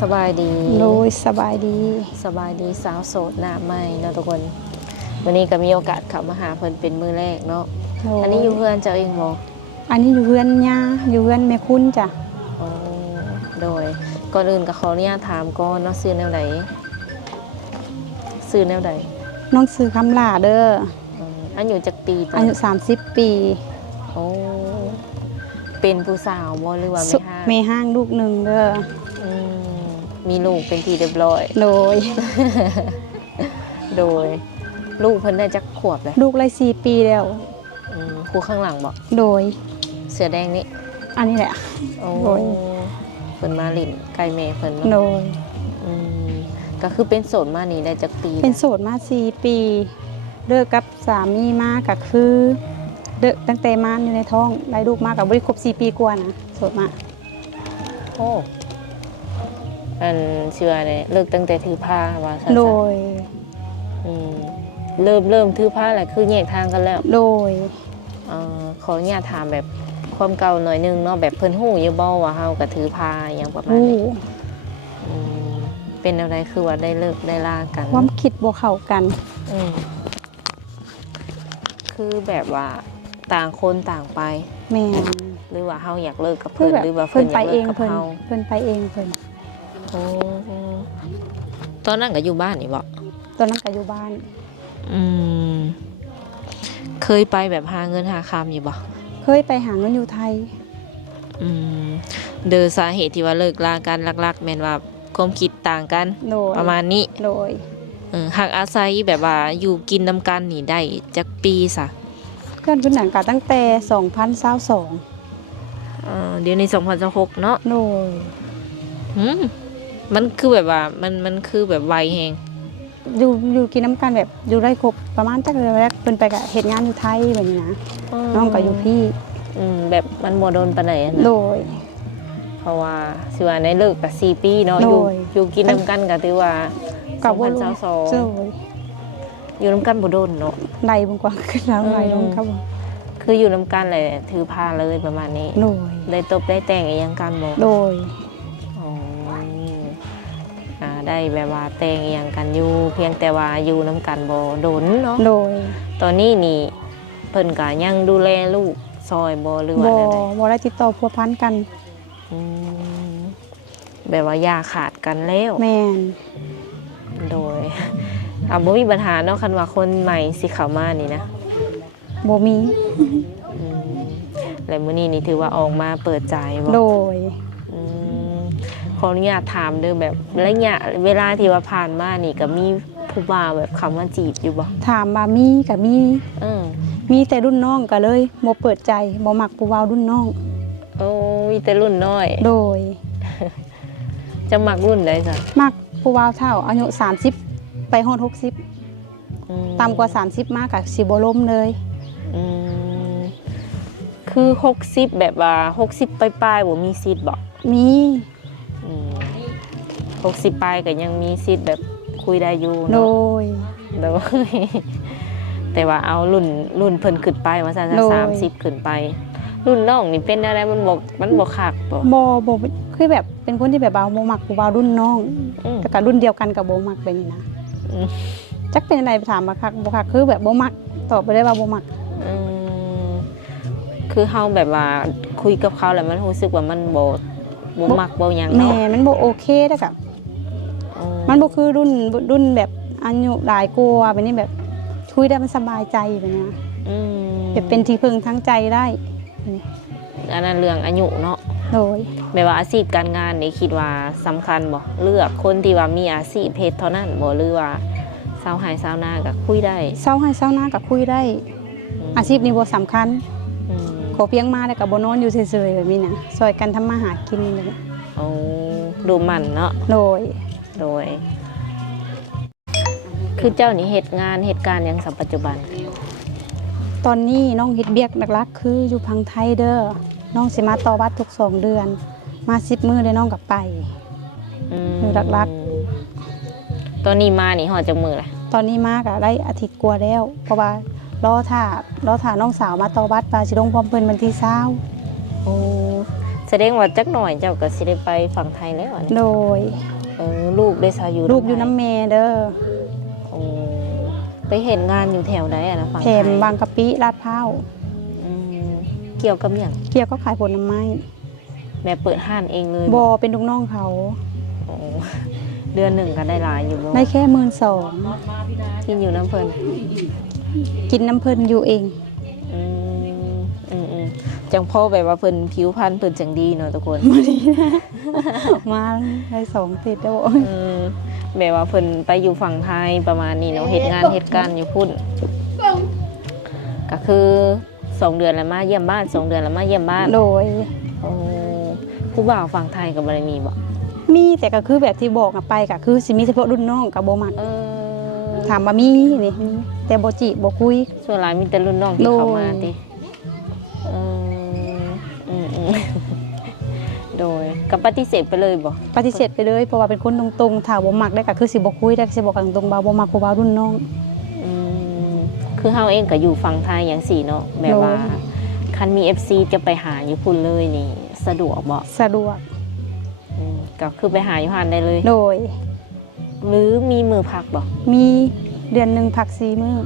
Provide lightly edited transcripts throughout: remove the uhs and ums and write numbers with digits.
สบายดีโดยสบายดีสาวโสดหน้าใหม่เนาะทุกคนวันนี้ก็มีโอกาสเข้ามาหาเพิ่นเป็นมื้อแรกเนาะอันนี้อยู่เพื่อนเจ้าเองบ่อันนี้อยู่เพื่อนย่าอยู่เพื่อนแม่คุณจ้ะอ๋อโดยก่อนอื่นก็ขออนุญาตถามก่อนเนาะซื้อแนวใดน้องซื้อคำลาเด้ออายุจักปีตอนอายุ30 ปีโอ้เป็นผู้สาวบ่หรือว่าแม่ห้างลูกหนึ่งเด้อมีลูกเป็นที่เรียบร้อยโดย โดยลูกเพิ่นได้จักขวบเลยลูกเลย4 ปีแล้วครูข้างหลังบอกโดยเสือแดงนี่อันนี้แหละโดยเพิ่นมาลินไก่เมย์เพิ่นโดยก็คือเป็นโสดมานี่ได้จักปีเป็นโสดมา4 ปีเลิกกับสามีมาก็คือเลิกตั้งแต่มาอยู่ในท้องได้ลูกมากับบริครบ4 ปีกว่านะโสดมาโอ้อันเชื่อเนี่ยเลิกตั้งแต่ถือผ้าว่าซั่นโดยเริ่มถือผ้าแหละคือแยกทางกันแล้วโดยขออนุญาตถามแบบความเก่าหน่อยนึงเนาะแบบเพิ่นฮู้อยู่บ่ว่าเฮาก็ถือผ้าอย่างประมาณนี้เป็นอะไรคือว่าได้เลิกได้ลากันความคิดบ่เข้ากันคือแบบว่าต่างคนต่างไปแม่หรือว่าเฮาอยากเลิกกับเพิ่นหรือว่าเพิ่นไปเองเพิ่นไปเองเพิ่นโอ้ตอนนั้นก็อยู่บ้านนี่บ่ตอนนั้นก็อยู่บ้านเคยไปแบบหาเงินหาคำอยู่บ่เคยไปหาเงินอยู่ไทยโดยสาเหตุที่ว่าเลิกลากันหลักๆแม่นว่าความคิดต่างกันประมาณนี้โดยหากอาศัยแบบว่าอยู่กินนำกันนี่ได้จักปีซะเพื่อนหนังก็ตั้งแต่2022เดี๋ยวใน2026เนาะโดยมันคือแบบว่ามันคือแบบไวแฮงอยู่กินน้ำกันแบบอยู่ได้ครบประมาณจักเดือนแรกเพิ่นไปกับเหตุงานอยู่ไทยแบบนี้นะน้องก็อยู่พี่แบบมันบ่โดนปานใดนะโดยเพราะว่าสิว่าในเลิกกับ4 ปีเนาะอยู่กินน้ำกันก็ถือว่า2022อยู่น้ำกันบ่โดนเนาะไล่บ่กว่าขึ้นแล้วไล่ลงครับคืออยู่น้ำกันเลยถือผ้าเลยประมาณนี้โดยได้ตบได้แต่งอีหยังกันบ่โดยได้แบบว่าแต่งอีหยังกันอยู่เพียงแต่ว่าอยู่น้ำกันบ่โดนเนาะโดยตอนนี้นี่เพิ่นก็ยังดูแลลูกซอยบ่หรือว่าอะไรบ่ได้ติดต่อพัวพันกันแบบว่าอย่าขาดกันแล้วแม่นโดยบ่มีปัญหาเนาะคันว่าคนใหม่สิเข้ามานี่นะบ่มีแล้วมื้อนี้นี่ถือว่าออกมาเปิดใจบ่โดยขออนุญาตถามเด้อแบบระยะเวลาที่ว่าผ่านมานี่ก็มีผู้บ่าวแบบเข้ามาจีบอยู่บ่ถามว่ามีก็มีแต่รุ่นน้องก็เลยบ่เปิดใจบ่มักผู้บ่าวรุ่นน้องโอ้มีแต่รุ่นน้อยโดยจะมักรุ่นใดซะมักผู้บ่าวเฒ่าอายุ30ไปฮอด60ต่ำกว่า30มาก็สิบ่ล้มเลยคือ60แบบว่า60ปลายๆบ่มีสิทธิ์บ่มี60ปลายก็ยังมีสิทธิ์แบบคุยได้อยู่โดเนาะยแต่ว่าเอารุ่นเพิ่นขึ้นไปว่าซั่น30ขึ้นไปรุ่นน้องนี่เป็นอะไรมันบ่คักบ่คือแบบเป็นคนที่แบบว่าบ่มักผู้บ่าวรุ่นน้องก็รุ่นเดียวกันก็บ่มักแบบนี้นะจักเป็นอะไรถามมาคักบ่คักคือแบบบ่มักตอบไปได้ว่าบ่มักคือเฮาแบบว่าคุยกับเขาแล้วมันรู้สึกว่ามันบ่มักบ่หยังเนาะแม่มันบ่โอเคเด้อค่ะมันบ่คือรุ่นแบบอายุหลายกว่าแบบนี้แบบคุยได้มันสบายใจแบบนี้แบบเป็นที่พึ่งทางใจได้อันนั้นเรื่องอายุเนาะโดยแบบว่าอาชีพการงานนี่คิดว่าสำคัญบ่เลือกคนที่ว่ามีอาชีพเฮ็ดเท่านั้นบ่หรือว่าชาวไร่ชาวนาก็คุยได้ชาวไร่ชาวนาก็คุยได้อาชีพนี้บ่สำคัญขอเพียงมาแล้วก็บ่นอนอยู่เฉยๆแบบนี้นะช่วยกันทำมาหากินแบบนี้โอ้ดูมันเนาะโดยคือเจ้านี่เหตุการณ์อย่างสัมปัจจุบันตอนนี้น้องเฮ็ดเบียกหลักๆคืออยู่พังไทยเด้อน้องสิมาต่อบัตรทุก2 เดือนมา10 มื้อได้น้องกลับไปอยู่หลักๆตอนนี้มานี่ฮอดจักมื้อล่ะตอนนี้มาก็ได้อาทิตย์กว่าแล้วเพราะว่ารอท่าน้องสาวมาต่อบัตรปาสิลงพร้อมเพิ่นวันที่20โอ้ แสดงว่าจักหน่อยเจ้าก็สิได้ไปฝั่งไทยแล้วอันนี้ โดย ลูกได้ซาอยู่ ลูกอยู่น้ำเมเด้อ โอ้ไปเห็นงานอยู่แถวไหนอะนะฝั่ง แถ ไท ม ย บางกะปิลาดพร้าว อืมเกี่ยวกับอย่าง เกี่ยวก็ขายผลไม้ แม่เปิดห้านเองเลย บอเป็นลูกน้องเขา โอ้เดือนหนึ่งก็ได้หลายอยู่บ่ ได้แค่12,000 กินอยู่น้ำเพลิน กินน้ำเพิ่นอยู่เอง อืมจังพ่อแบบว่าเพิ่นผิวพรรณเพิ่นจังดีเนาะทุกคน มาดีนะ มาได้2ติดแล้ว แบบว่าเพิ่นไปอยู่ฝั่งไทยประมาณนี้เนาะเฮ็ดงานเฮ็ดการอยู่พุ่นก็คือ2 เดือนแล้วมาเยี่ยมบ้าน2 เดือนแล้วมาเยี่ยมบ้าน โดย โอ้ผู้บ่าวฝั่งไทยก็บ่ได้มีบ่ มีแต่ก็คือแบบที่บอกอะไปก็คือสิมีเฉพาะรุ่นน้องกับบ่มักถามว่ามีนี่มีแต่บ่จิบ่คุย ส่วนหลายมีแต่รุ่นน้องที่เข้ามาติโดยก็ปฏิเสธไปเลยบ่ ปฏิเสธไปเลยเพราะว่าเป็นคนตรงๆถ้าบ่มักได้ก็คือสิบ่คุยได้สิบอกกันตรงๆบ่มักเพราะว่ารุ่นน้อง คือเฮาเองก็อยู่ฝั่งไทยอย่างสี่เนาะแบบว่าคันมี FC จะไปหาอยู่พุ่นเลยนี่สะดวกบ่ สะดวก ก็คือไปหาอยู่หันได้เลย โดย หรือมีมือพักบ่ มีเดือนหนึงพัก4มื้อ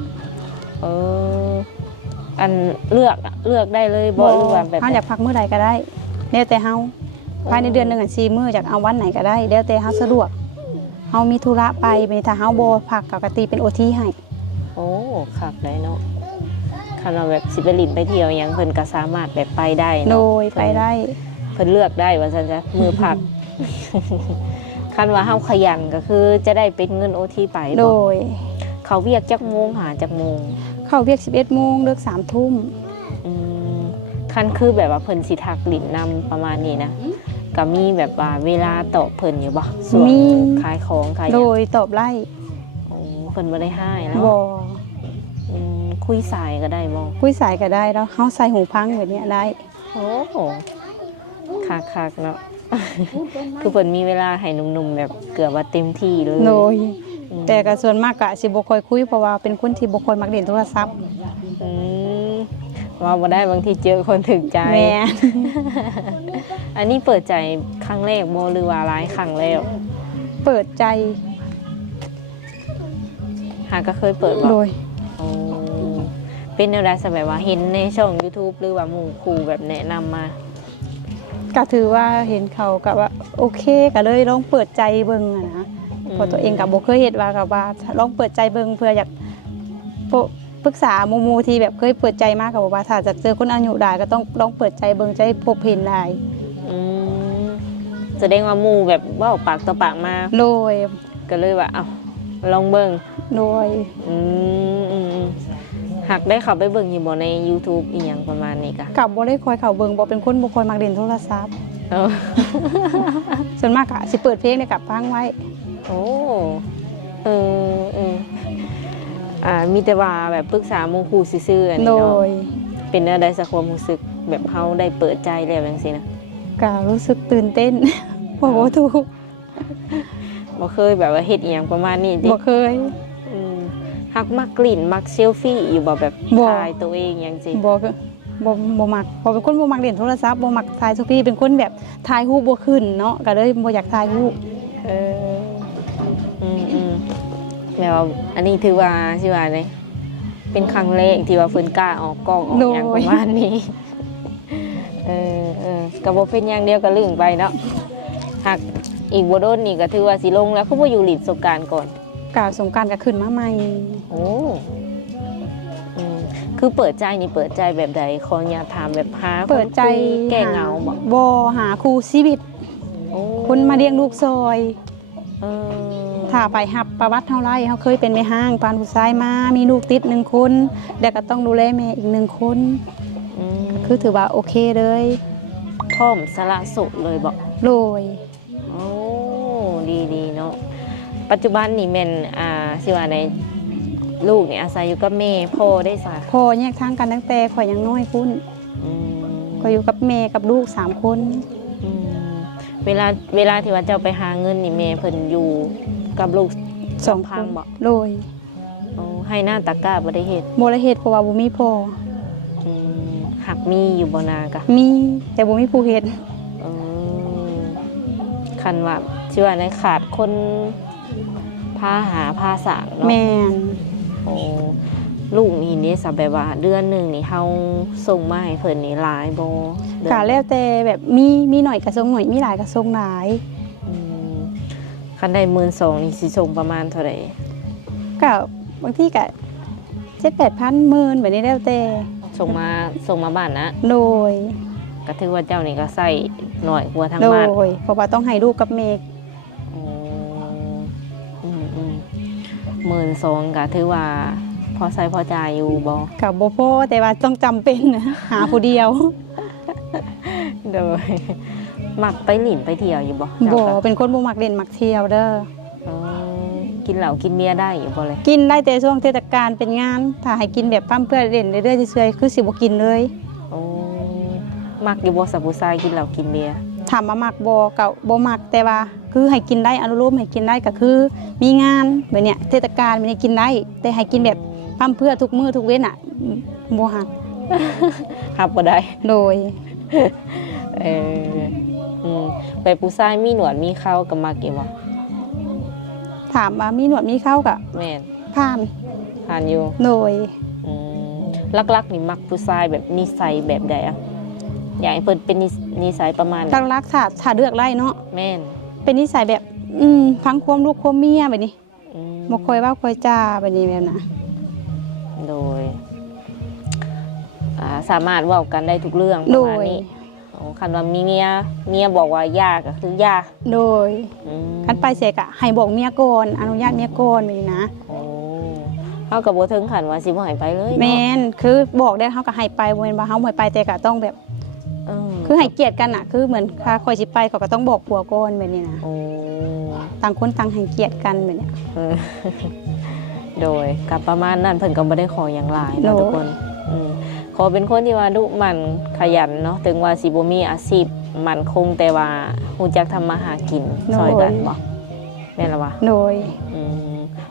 อันเลือกได้เลยบ่หรือว่าแบบ เฮาอยากพักมื้อใดก็ได้แล้วแต่เฮาภายในเดือนหนึง4มื้ออยากเอาวันไหนก็ได้แล้วแต่เฮาสะดวกเฮามีธุระไปถ้าเฮาบ่พักก็ตีเป็น OT ให้ โอ้คักได้เนาะคันว่าแบบสิไปลินไปเที่ยวหยังเพิ่นก็สามารถแบบไปได้ โด เนาะ ยไปได้ เพิ่นเลือกได้ว่าซั่นจ้ะมือพัก คันว่าเฮาขยันก็คือจะได้เป็นเงิน OT ไป โด บ่ ย เขาเวียกจักโมงหาจักโมง เข้าเวียก 11 โมงเลิก 3 ทุ่ม คันคือแบบว่าเพิ่นสิทักลินนำประมาณนี้นะก็มีแบบว่าเวลาตอบเพิ่นอยู่บ่ส่วน มี ขายของขายห โด ยัง ยตอบไล่ โอ้เพิ่นบ่ได้ให้เนาะ บ่ คุยสายก็ได้บ่ คุยสายก็ได้แล้วเฮาใส่หูพังแบบเนี้ยได้ โอ้คักๆเนาะ คือเพิ่นมีเวลาให้หนุ่มๆแบบเกือบว่าเต็มที่เลย โดยแต่ก็ส่วนมากก็สิบ่ค่อยคุยเพราะว่าเป็นคนที่บ่ค่อยมักเล่นโทรศัพท์ อืมว่าบ่ได้บางทีเจอคนถึกใจ แม่ อันนี้เปิดใจครั้งแรกบ่หรือว่าหลายครั้งแล้ว เปิดใจ หาก็เคยเปิดบ่ โดย โอ้เป็นแนวใดสมัยว่าเห็นในช่อง YouTube หรือว่าหมู่ครูแบบแนะนำมา ก็ถือว่าเห็นเขาก็ว่าโอเคก็เลยลองเปิดใจเบิ่งอะนะเพราะตัวเองก็บ่เคยเฮ็ดว่าก็ว่าลองเปิดใจเบิ่งเพื่ออยากปรึกษาหมู่ๆที่แบบเคยเปิดใจมากก็บอกว่าถ้าจะเจอคนอายุหลายก็ต้องลองเปิดใจเบิ่งจะได้พบเห็นหลาย แสดงว่าหมู่แบบเว้าปากต่อปากมา โดย ก็เลยว่าเอ้าลองเบิ่ง โดย หักได้เข้าไปเบิ่งอยู่บ่ใน YouTube อีหยังประมาณนี้กะ กับบ่ได้คอยเข้าเบิ่งบ่เป็นคนบ่ค่อยมักเล่นโทรศัพท์ เออ ส่วนมากก็สิเปิดเพลงในกับฟังไว้ โอ้เออมีแต่ว่าแบบปรึกษาหมู่ครูซื่อๆอัน โด นี้เนาะ ย เป็นแนวใดสักความรู้สึกแบบเฮาได้เปิดใจแล้วจังซี่นะ ก็รู้สึกตื่นเต้น บอกบ่ถูก บ่เคยแบบว่าเฮ็ดอีหยังประมาณนี้ติ บ่เคย ฮักมักกลิ่นมักเซลฟี่อยู่บ่แบบ บ่ ถ่ายตัวเองจังซี่ บ่มักเพราะเป็นคนบ่มักเล่นโทรศัพท์บ่มักถ่ายเซลฟี่เป็นคนแบบถ่ายรูปบ่ขึ้นเนาะก็เลยบ่อยากถ่ายรูป เออแล้วาอันนี้ถือว่าสิว่าไดเป็นครั้งแรกที่ว่าเพิ่นกล้าออกกล้องออกหยังประมาณนี้ ก็บ่เป็นอย่างเดียวก็ลึงไปเนาะหักอีกบ่โดนนี่ก็ถือว่าสิลงแล้วคือบ่อยู่หลีดสงกรานต์ก่อน กาสงกรานต์ก็ขึ้นมาใหม่ โอ้คือเปิดใจนี่เปิดใจแบบใดขออย่าตถามแบบหา เปิดใจ คนคุยแก้เหงาบ่ บ่หาครูชีวิต โอ้ คนมาเลี้ยงลูกซอย เออ ถ้าไปหับประวัติเท่าไรเขาเคยเป็นแม่ห้างปานผู้ชายมามีลูกติด1 คนแต่ก็ต้องดูแลแม่อีก1 คนคือถือว่าโอเคเลย พร้อมสละโสดเลยบ่ โดย โอ้ดีเนาะปัจจุบันนี่แม่นสิว่าในลูกนี่อาศัยอยู่กับแม่พ่อได้ซะ พอแยกทางกันตั้งแต่ข่อยยังน้อยพุ่น อืม ข่อยอยู่กับแม่กับลูก3 คน อืมเวลาที่ว่าเจ้าไปหาเงินนี่แม่เพิ่นอยู่กับลูก 2 พังบ่ โดย โอ้ให้หน้าตะกร้าบ่ได้เฮ็ด บ่ได้เฮ็ดเพราะว่าบ่มีพ่อ หักมีอยู่บ่นากะ มีแต่บ่มีผู้เฮ็ด โ คันว่าชื่อว่าในขาดคนพาหาพาสร้างเนาะ แม่น โอ้ลูกนี่นี่สับแบบว่าเดือนหนึงนี่เฮาส่งมาให้เพิ่นนี่หลายบ่เดือน ก็แล้วแต่แบบมีหน่อยก็ส่งหน่อยมีหลายก็ส่งหลาย อืมคันได้12,000นี่สิส่งประมาณเท่าไหร่ ก็บางทีก็7-8,000 10,000แบบนี้แล้วแต่ ส่งมาบ้านนะ โดย ก็ถือว่าเจ้านี่ก็ใส่หน่อยกว่าทาง โด บ้าน ยเพราะว่าต้องให้ลูกกับเมก อ๋อ12,000ก็ถือว่าพอใช้พอจ่ายอยู่บ่ กับโบโพแต่ว่าต้องจำเป็นนะหาผู้เดียว โดยมักไปหลินไปเที่ยวอยู่บ่ บ่ เจ้าก็ เป็นคนบ่มักเล่นมักเที่ยวเด้อ อ๋อกินเหล้ากินเบียร์ได้อยู่บ่เลย กินได้แต่ช่วงเทศกาลเป็นงานถ้าให้กินแบบปั้มเพื่อเล่นเรื่อยๆเฉยๆคือสิบ่กินเลย โอ้มักอยู่บ่สับผู้ชายกินเหล้ากินเบียร์ ถามว่ามักบ่ก็บ่มักแต่ว่าคือให้กินได้อนุโลมให้กินได้ก็คือมีงานแบบเนี้ยเทศกาลมันกินได้แต่ให้กินแบบปั้มเพื่อทุกมื้อทุกเว้นอ่ะบ่ฮัก รับบ่ได้ โดย เออไปผู้ชายมีหนวดมีเคราก็มักอยู่บ่ ถามว่ามีหนวดมีเข้าก็ แม่น ผ่าน ผ่านอยู่ โดย อืมลักๆนี่มักผู้ชายแบบนิสัยแบบใดอ่ะอยากให้เพิ่นเป็นนิสัยประมาณไหน รักๆถ้าเลือกไล่เนาะ แม่น เป็นนิสัยแบบฟังความลูกความเมียแบบนี้ อืม บ่ค่อยเว้าค่อยจ้าแบบนี้แบบน่ะ โดยสามารถเว้ากันได้ทุกเรื่องประมาณนี้อ๋อคันว่ามีเมียบอกว่าย่าก็คือย่า โดย อืม คันไปเสกอะให้บอกเมียก่อนอนุญาตเมียก่อนแบบนี้นะ โอ้เฮาก็บ่ถึงขั้นว่าสิบ่ให้ไปเลย แม เนาะ นคือบอกได้เฮาก็ให้ไปบ่แม่นว่าเฮาบ่ให้ไปแต่ก็ต้องแบบ คือให้เกียรติกันน่ะคือเหมือนค่าคอยสิไปเขาก็ต้องบอกผัวก่อนแบบนี้นะ โอ้ ต่างคนต่างให้เกียรติกันแบบเนี้ย เออ โดยกับประมาณนั้นเพิ่นก็บ่ได้ขออย่างหลายเนาะ โดย ทุกคนขอเป็นคนที่ว่าดุมันขยันเนาะถึงว่าสิบ่มีอาชีพมั่นคงแต่ว่ารู้จักทำมาหากินซอยกันบ่แม่นล่ะวะ โดย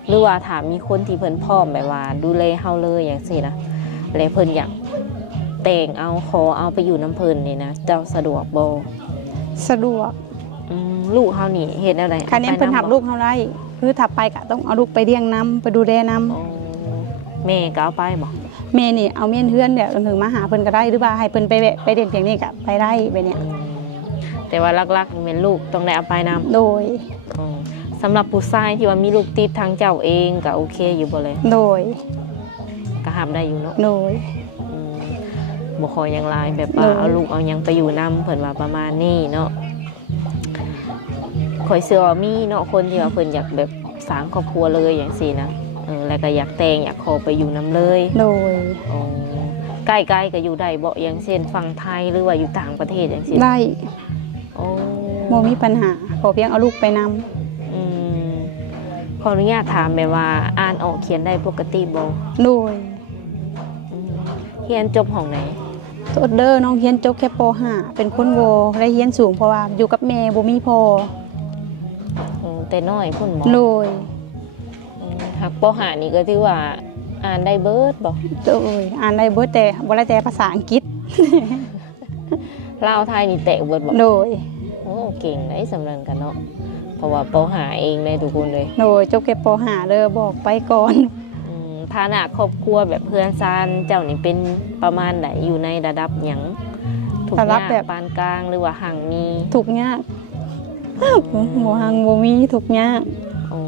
หรือว่าถามมีคนที่เพิ่นพร้อมแบบว่าดูแลเฮาเลยอย่างซี่นะแล้วเพิ่นอยากแต่งเอาขอเอาไปอยู่น้ำเพิ่นนี่นะเจ้าสะดวกบ่ สะดวก ลูกเฮานี่เฮ็ดแนวใด คันนี้เพิ่นหับลูกเฮาได้คือถ้าไปก็ต้องเอาลูกไปเลี้ยงนํไปดูแลนํ อ๋อแม่ก็เอาไปบ่ แม่นี่เอาเมียนเฮือนแบบถึงมาหาเพิ่นก็ได้หรือว่าให้เพิ่นไปแวะไปเด่นเพียงนี้ก็ไปได้แบบเนี้ย แต่ว่าลักๆนี่เป็นลูกต้องได้เอาไปนำ โดย สำหรับผู้ชายที่ว่ามีลูกติดทางเจ้าเองก็โอเคอยู่บ่เลย โดย ก็ห้ามได้อยู่เนาะ โดย บ่ขอหยังหลายแบบว่า โดย เอาลูกเอาหยังไปอยู่นำเพิ่นว่าประมาณนี้เนาะข่อยเชื่อว่ามีเนาะคนที่ว่าเพิ่นอยากแบบสร้างครอบครัวเลยอย่างซี่นะแล้วก็อยากแต่งอยากขอไปอยู่นำเลย โดย อ๋อใกล้ๆก็อยู่ได้บ่อย่างเช่นฝั่งไทยหรือว่าอยู่ต่างประเทศอย่างซี่ ได้ โอ้ บ่มีปัญหาขอเพียงเอาลูกไปนำ ขออนุญาตถามแบบว่าอ่านออกเขียนได้ปกติบ่ โดย เรียนจบห้องไหน โทษเด้อน้องเฮียนจบแค่ป .5 เป็นคนโวได้เฮียนสูงเพราะว่าอยู่กับแม่บ่มีพ่อ แต่น้อยพุ่นบ่ โดย หักปหานี่ก็ถือว่าอ่านได้เบิดบ่ โดยอ่านได้เบิดแต่บ่ได้แต่ภาษาอังกฤษ ลาวไทยนี่แตะเบิดบ่ โดย โอ้เก่งได้สำเร็จกันเนาะเพราะว่าปหาเองได้ทุกคนเลย โดยจบแค่ป .5 เด้อบอกไปก่อน ฐานะครอบครัวแบบเพื่อนซานเจ้านี่เป็นประมาณไหนอยู่ในระดับหยังทุกอย่างปานกลางหรือว่าห่างมี ทุกข์ยากบ่หังบ่มีทุกข์ยาก โอ้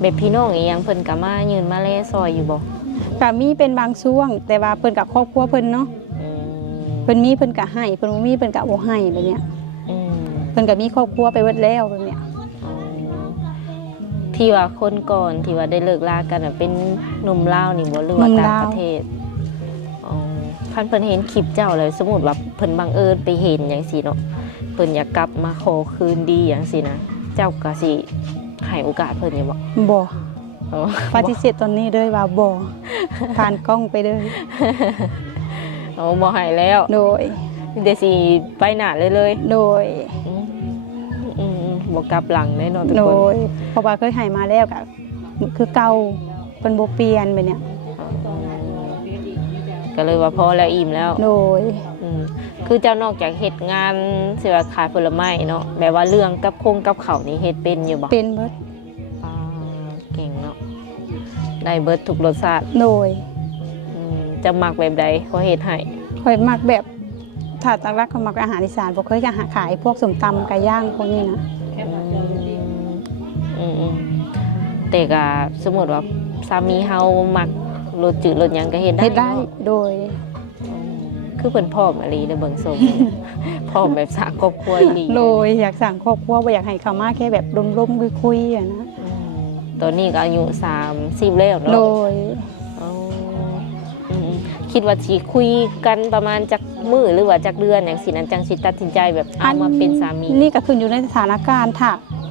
แบบพี่น้องอีหยังเพิ่นก็มายืนมาแลซอยอยู่บ่ ก็มีเป็นบางช่วง แต่ว่าเพิ่นกับครอบครัวเพิ่นเนาะเพิ่นมีเพิ่นก็ให้เพิ่นบ่มีเพิ่นก็บ่ให้แบบเนี้ยเพิ่นก็มีครอบครัวไปเบิดแล้วแบบเนี้ย ที่ว่าคนก่อนที่ว่าได้เลิกลากันน่ะเป็นหนุ่มลาวนี่บ่หรือว่าต่างประเทศคันเพิ่นเห็นคลิปเจ้าเลยสมมุติว่าเพิ่นบังเอิญไปเห็นจังซี่เนาะเพิ่นอยากกลับมาขอคืนดีจังซี่นะเจ้าก็สิให้โอกาสเพิ่นอยู่บ่ บ่ อ๋อ ปฏิเสธตอนนี้เลยว่าบ่ผ่านกล้องไปเลย โอ้บ่ให้แล้ว โดย เดี๋ยวสิไปหน้าเลย โดย บ่กลับหลังแน่นอนทุก โด คน ยเพราะว่าเคยให้มาแล้วก็คือเก่าเพิ่นบ่เปลี่ยนแบบเนี้ย ก็เลยว่าพอแล้วอิ่มแล้ว โดย คือเจ้านอกจากเฮ็ดงานสิว่าขายผลไม้เนาะแบบว่าเรื่องกับคงกับเขาวนี่เฮ็ดเป็นอยู่บ่ เป็นเบิด อ่าเก่งเนาะได้เบิดทุกรสชาติ โดย จะมักแบบใดเขาเฮ็ดให้ ข่อยมักแบบถ้าตักรักเขามักอาหารอีสานบ่เคยจะหาขายพวกส้มตำไก่ย่างพวกนี้นะ อืมแต่ก็สมมุติว่าสามีเฮามักรสจืดรสหยังก็เฮ็ดได้ เฮ็ดได้ เนาะ โดย คือเพิ่นพร้อมอะลีเด้อเบิ่งทรง พร้อมแบบสร้างครอบครัวอีหลี โดยอยากสั่งครอบครัวบ่อยากให้เขามาแค่แบบร่มๆคุยๆอะนะ ตอนนี้ก็อายุ30แล้ว โด เนาะ ย อ๋อคิดว่าสิคุยกันประมาณจักมื้อหรือว่าจักเดือนอย่างสินั้นจังสิตัดสินใจแบบเอามาเป็นสามี นี่ก็ขึ้นอยู่ในสถานการณ์ถ้า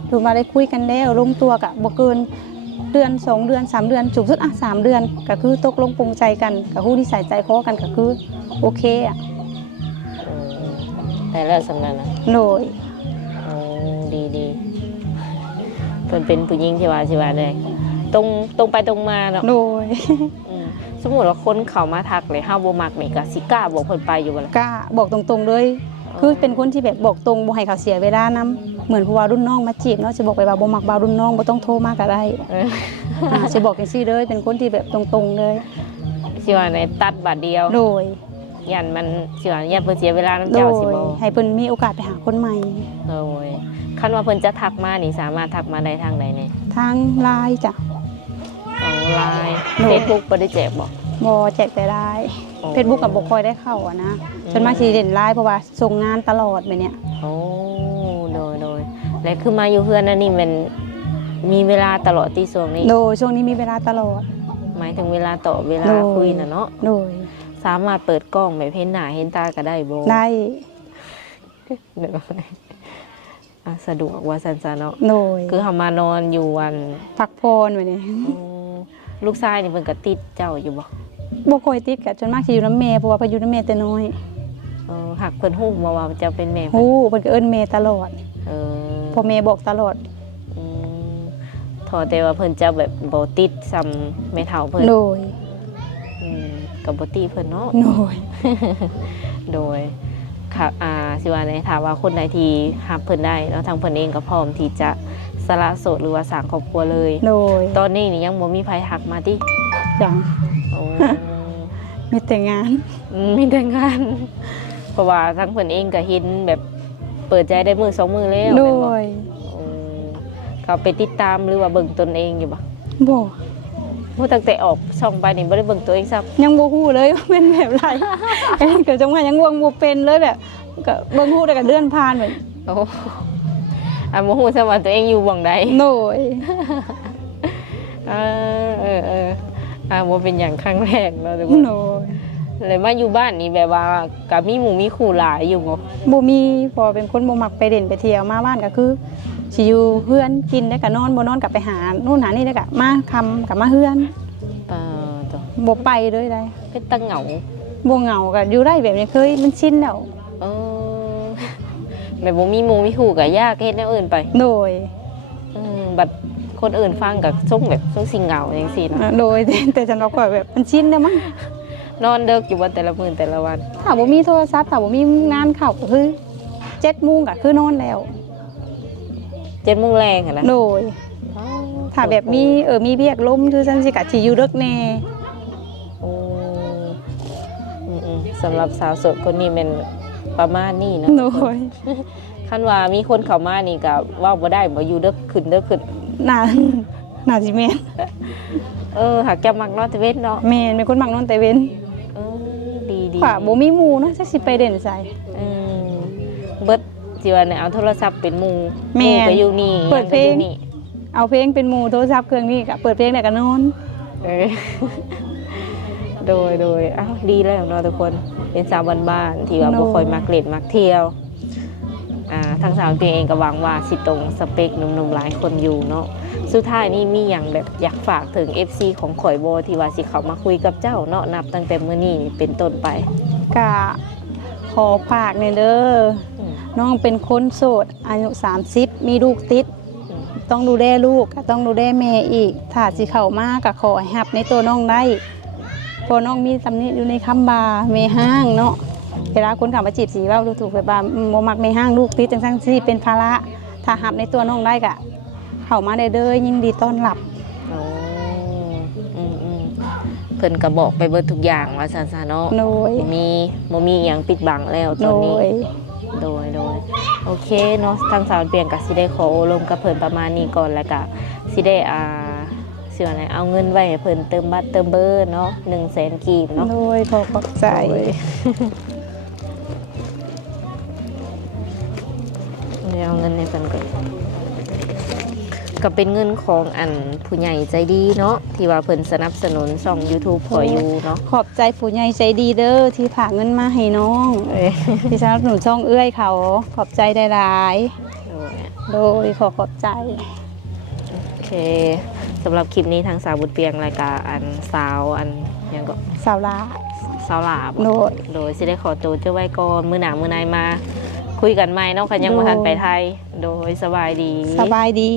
ถูกมาได้คุยกันแล้วลงตัวก็บ่เกินเดือน2 เดือน3 เดือนสูงสุด3 เดือนก็คือตกลงปรงใจกันก็ฮู้นิสัยใจคอกันก็คือโอเคอ่ะ แต่แล้วสำนักนะ โดย ดีเพิ่นเป็นผู้หญิงที่ว่าสิว่าได้ตรงไปตรงมาเนาะ โดย สมมุติว่าคนเข้ามาทักเลยเฮาบ่มักนี่ก็สิกล้าบอกเพิ่นไปอยู่บ่ล่ะ กล้าบอกตรงๆเลยคือเป็นคนที่แบบบอกตรงบ่ให้เขาเสียเวลานํเหมือนผู้ว่ารุ่นน้องมาจีบเนาะสิบอกไปว่าบ่มักบ่าวรุ่นน้องบ่ต้องโทรมาก็ได้ เออ สิบอกจังซี่เลยเป็นคนที่แบบตรงๆเลย สิว่าในตัดบาทเดียว โดย ยันมันสิว่ายันเพิ่นเสียเวลานำ โด เจ้าย สิบ่ ให้เพิ่นมีโอกาสไปหาคนใหม่ โอ้ยคันว่าเพิ่นจะทักมานี่สามารถทักมาได้ทางใดเนี่ย ทางไลน์จ้ะ ออนไลน์ โดย Facebook บ่ได้แจกบ่ บ่แจกแต่ไลน์ Facebook ก็บ่ค่อยได้เข้าอะนะส่วนมากสิเล่นไลน์เพราะว่าส่งงานตลอดแบบเนี้ย โอ้โดยแล้วคือมาอยู่เพื่อนนั่นนี่มันมีเวลาตลอดที่ช่วงนี้ โดยช่วงนี้มีเวลาตลอด หมายถึงเวลาต่อเวลา โดย คุยน่ะเนาะ โดย สามารถเปิดกล้องแบบเห็นหน้าเห็นตาก็ได้บ่ ได้ เดี๋ยวสะดวกว่าซั่นๆเนาะ โดย คือเฮามานอนอยู่วัน พักพรแบบนี้ ลูกชายนี่เพิ่นก็ติดเจ้าอยู่บ่ บ่ค่อยติดกับจนมากสิอยู่น้ำแม่เพราะว่าเพิ่นอยู่น้ำแม่แต่น้อย หักเพิ่นฮู้มาว่าเจ้าเป็นแม่เพิ่น ฮู้เพิ่นก็เอิ้นแม่ตลอด เออ พ่อแม่บอกตลอด อืมถอแต่ว่าเพิ่นจะแบบบ่ติดซ้ำแม่เฒ่าเพิ่น โดย ก็บ่ติเพิ่นเนาะ โดย โดยค่ะสิว่าในถามว่าคนใดที่หับเพิ่นได้แล้วทางเพิ่นเองก็พร้อมที่จะสละโสดหรือว่าสร้างครอบครัวเลย โดย ตอนนี้นี่ยังบ่มีไผหักมาติ จัง โอ้ มีแต่งาน มีแต่งาน เพราะว่าทางเพิ่นเองก็เห็นแบบเปิดใจได้มือสองมือแล้ว โด แม่นบ่ ย อืมเขาไปติดตามหรือว่าเบิ่งตนเองอยู่บ่ บ่ เพราะตั้งแต่ออกช่องไปนี่บ่ได้เบิ่งตัวเองซับ ยังบ่ฮู้เลยว่าเป็นแบบไร เกิดจังว่ายังวงบ่เป็นเลยแบบก็เบิ่งฮู้แต่ก็เลื่อนผ่านแบบ โอ้บ่ฮู้ซะว่าตัวเองอยู่บ่งใด โดย ว่าเป็นอย่างครั้งแรกเนาะทุกคน โดย เลยมาอยู่บ้านนี่แบบว่ากับมีหมู่มีคู่หลายอยู่บ่ บ่มีพอเป็นคนบ่มักไปเด่นไปเที่ยวมาบ้านก็คือสิอยู่เฮือนกินได้ก็นอนบ่นอนก็ไปหานู่นหานี่ได้ก็มาค่ำก็มาเฮือน ป่าตัว บ่ไปเลยได้ เป็นตะเหงา บ่เหงาก็อยู่ได้แบบนี้เคยมันชินแล้ว เออแบบบ่มีหมู่มีคู่ก็ยากเฮ็ดแนวอื่นไป โดย บัดคนอื่นฟังก็ส่งแบบส่งสิ่งเหงาจังซี่เนาะ โดย แต่สำหรับข่อยแบบมันชินแล้วมั้ง นอนเดึกอยู่บ่แต่ละมื้อแต่ละวัน ถ้าบ่มีโทรศัพท์ถ้าบ่มีงานเข้าก็คือ7:00 นก็คือนอนแล้ว 7:00 นแรงอะนะ โดย ถ้าแบบมีมีเบียกลมคือซั่นสิก็สิอยู่เดึกแน่ โอ้สำหรับสาวโสดคนนี้แม่นประมาณนี้เนาะ โดย คันว่ามีคนเข้ามานี่ก็เว้าบ่ได้บ่อยู่เดึกขึ้นเดึกขึ้น น่าสิแม่น หากจะมักนอนตะเวนเนาะ แม่นเป็นคนมักนอนแต่เว้น ดี ว่าบ่มีหมู่เนาะจักสิไปเด่นไส เบิดสิว่าเนี่ยเอาโทรศัพท์เป็นหมู่ แม่ หมู่ก็อยู่นี่ เปิดเพลง ยังก็อยู่นี่ เอาเพลงเป็นหมู่โทรศัพท์เครื่องนี้ก็เปิดเพลงแล้วก็นอน เออ โดยอ้าวดีแล้วเนาะทุกคนเป็นสาวบ้านๆที่ว่าบ่ค่อยมักเล่นมักเที่ยวทางสาวเพลงเองก็หวังว่าสิตรงสเปคหนุ่มๆหลายคนอยู่เนาะสุดท้ายนี่มีอย่างแบบอยากฝากถึง FC ของข่อยโบที่ว่าสิเขามาคุยกับเจ้าเนาะนับตั้งแต่มื้อนี้เป็นต้นไป ก็ขอฝากในอยเด้อ อืม น้องเป็นคนโสดอายุ30มีลูกติด ต้องดูแลลูกก็ต้องดูแลแม่อีก ถ้าสิเข้ามาก็ขอให้รับในตัวน้องได้เพราะน้องมีตำหนิอยู่ในคำบาแม่ห้างเนาะ เวลาคนเข้ามาจีบสิเว้าดูถูกแบบว่าบ่มักในห้างลูกติดจังซั่นสิเป็นภาระถ้ารับในตัวน้องได้ก็เข้ามาได้เด้อยินดีต้อนรับ โอ้เพิ่นก็บอกไปเบิดทุกอย่างว่าซั่นๆเนาะ โดย บ่มีหยังปิดบังแล้วต โด อนนี้ ย โดยโอเคเนาะทางสาวเปลี่ยนก็สิได้ขออบรมกับเพิ่นประมาณนี้ก่อนแล้วก็สิได้สิว่าไงเอาเงินไว้ให้เพิ่นเติมบัตรเติมเบอร์เนาะ100,000 กีบเนาะ โดยขอขอบใจ เดี๋ยวเอาเงินในเพิ่นก่อนก็เป็นเงินของอันผู้ใหญ่ใจดีเนาะที่ว่าเพิ่นสนับสนุนช่อง YouTube ขออยู่เนาะ ขอบใจผู้ใหญ่ใจดีเด้อที่ฝากเงินมาให้น้องที่สนับสนุนช่องเอื้อยเขาขอบใจได้หลาย โดย โดยขอบใจ โอเคสำหรับคลิปนี้ทางสาวบุญเปียงรายการอันสาวอันยังก็ สาวลา สาวหลาบ โดย โดยสิได้ขอตัวเจ้าไว้ก่อนมื้อหน้ามื้อในมาคุยกันใหม่เนาะคันยังบ่ทันไปไทยโดยสบายดี สบายดี